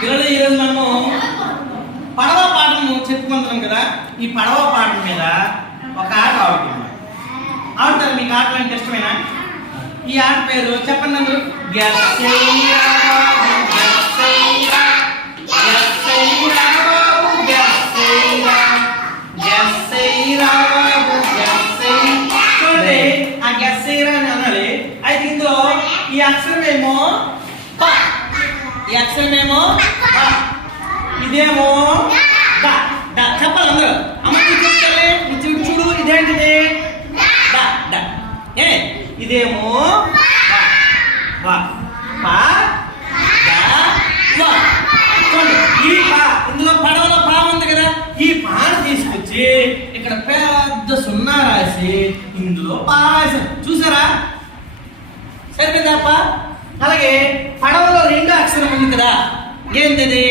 పిల్లలు ఈరోజు మనము పడవ పాఠము చెప్పుకుంటున్నాం కదా. ఈ పడవ పాఠం మీద ఒక ఆట ఆడుతున్నాం ఆడతారు? మీకు ఆటలు అంటే ఇష్టమేనా? ఈ ఆట పేరు చెప్పండి అందరూ. చూడండి ఆ గెస్సెయ్యరా అని అనాలి అయితే ఇందులో ఈ అక్షరం ఏమో ఈ ఏమో? ఇదేమో? ద ద చెప్పాలి అందరూ. అమ్మ నువ్వు చూడు చూడు ఇదేంటిది? The the. ఏ ఇదేమో? వ వ. ద ఈ ఇందులో పడవలో పా ఉంది కదా ఈ పాను తీసుకొచ్చి ఇక్కడ పెద్ద సున్నా రాసి ఇందులో పా రాశారు. చూసారా? సరిపోయిందా అలాగే ప ఉంది కదా. ఏంటిది?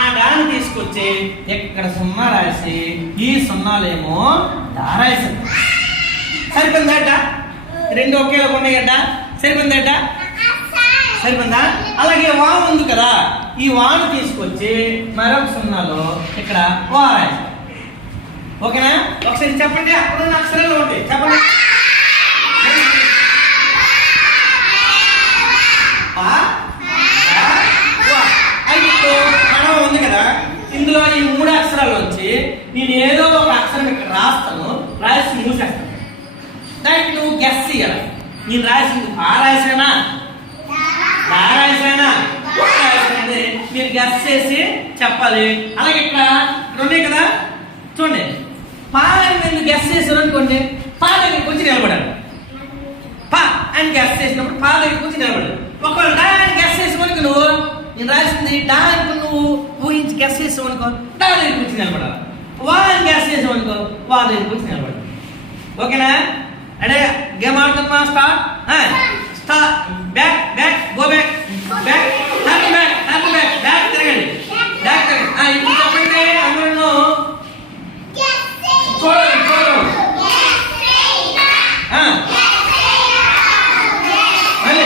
ఆ డాన్ని తీసుకొచ్చి ఇక్కడ సున్నా రాసి ఈ సున్నాలేమో డా సరిపోయిందట? రెండు ఒకేలా ఉన్నాయట సరిపోయిందట? సరిపోయిందా? అలాగే వాన్ ఉంది కదా. ఈ వాను తీసుకొచ్చి మరొక సున్నాలో ఇక్కడ వా రాశారు ఓకేనా? ఒకసారి చెప్పండి అక్కడ ఉన్న అక్షరాలు ఉంటాయి చెప్పండి పా, డా, వా. అయితే ఇప్పుడు కదా? ఇందులో ఈ మూడు అక్షరాలు వచ్చి నేను ఏదో ఒక అక్షరం ఇక్కడ రాస్తాను రాసి మూసేస్తాను. దానికి నువ్వు గెస్ చేయాలి నేను రాసింది ఆ రాసానా? ఆ రాసానా? మీరు గెస్ చేసి చెప్పాలి. అలాగే ఇక్కడ రెండే కదా? చూడండి. పా అని నేను గెస్ చేశాను అనుకోండి పా దగ్గరికి వచ్చి నిలబడాలి. పా అని గెస్ చేసినప్పుడు పా దగ్గరికి వచ్చి నిలబడాలి. ఒకవేళ డా అని గెస్ చేసామనుకో నువ్వు నేను రాసింది డా అనుకో నువ్వు ఊహించి గెస్ చేసావు అనుకో డా దగ్గరికి వచ్చి నిలబడాలి. వా అని గెస్ చేసావు అనుకో వా దగ్గరికి వచ్చి నిలబడాలి. ఓకేనా? అడే game ఆడుతుందా start? Start back back go back. Back happy back happy back. Back తిరగండి. బ్యాక్ తిరగండి. ఇప్పుడు చెప్పండి అందరూ చూడండి చూడండి ఆ, మళ్ళీ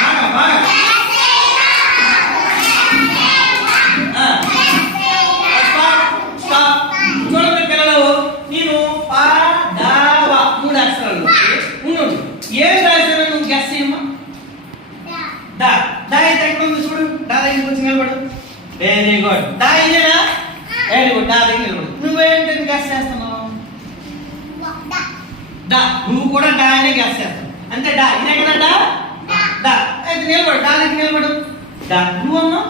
బాగా బాగా ఆ, స్టాప్ స్టాప్ చూడండి పిల్లలు నేను పా డా వా మూడు అక్షరాలు ఉండు ఏం రాశారో నువ్వు గెస్ చేయమ్మా దా దా అయితే ఎక్కడ ఉంది చూడు దా దగ్గరికి వచ్చి నిలబడు వెరీ గుడ్ దా ఇదేనా వెరీ గుడ్ దా దగ్గర నువ్వేంటి గెస్ చేస్తున్నావు? నువ్వు కూడా డా అనే గెస్ చేస్తావు అంతే డా ఇదే కదా డా డా అయితే నిలబడు. డా దగ్గర నిలబడు. డా నువ్వు అన్నావు?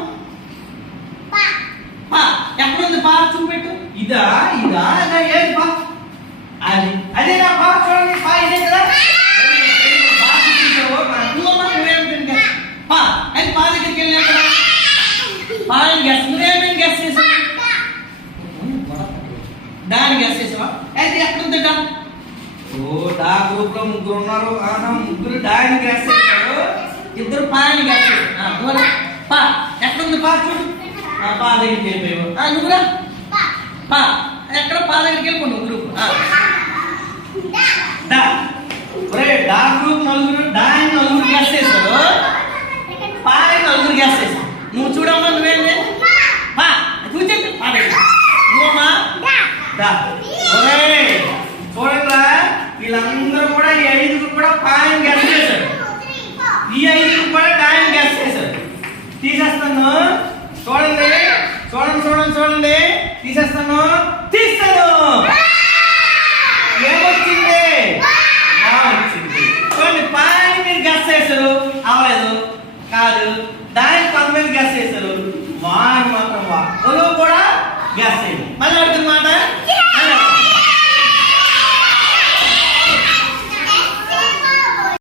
పా. ఎక్కడుంది? పా. చూపెట్టు. ఇదా ఇదా అదా ఏది పా? అది. అదేనా పా? చూడండి. పా ఇదే కదా Very good, very good. బాగా చూపించావు. మా నువ్వమ్మా నువ్వేమిటంటే పా అది పా దగ్గరికి వెళ్ళావు కదా పా అని గెస్ నువ్వేమేమి గెస్ చేసావు దాని గెస్ చేసావా? అయితే ఎక్కడుంది డా ఓ డా గ్రూప్లో ముగ్గురు ఉన్నారు. ఆహా ముగ్గురు డాని గెస్ చేశారు. ఇద్దరు పాని ఆ, నువ్వు పా ఎక్కడుంది పా చూడు. ఆ, పా దగ్గరికి వెళ్ళిపోయావు. నువ్వురా పా ఎక్కడ? పా దగ్గరికి వెళ్ళిపో నువ్వు గ్రూప్. డా. ఒరే డా గ్రూప్ నలుగురు డా అని నలుగురు గెస్ చేశారు. పా అని నలుగురు గెస్ చేశారు. నువ్వు చూడమ్మా నువ్వేంటి పా చూచండి పా దగ్గర నువ్వమ్మా దా ఒరేయ్, చూడండిరా వీళ్ళందరూ కూడా ఈ ఐదుగురు కూడా పాయం గెస్ చేశారు. ఈ ఐదుగురు కూడా డాయం గెస్ చేశారు. తీసేస్తాను. చూడండి. చూడండి చూడండి చూడండి. తీసేస్తాను. తీస్తాను. ఏమొచ్చింది? వచ్చింది చూడండి పాయం మీరు గెస్ చేశారు. అవలేదు. కాదు. దానికి కొంతమంది గెస్ చేశారు. వారు మాత్రం వా కూడా గెస్ చేయండి మళ్ళీ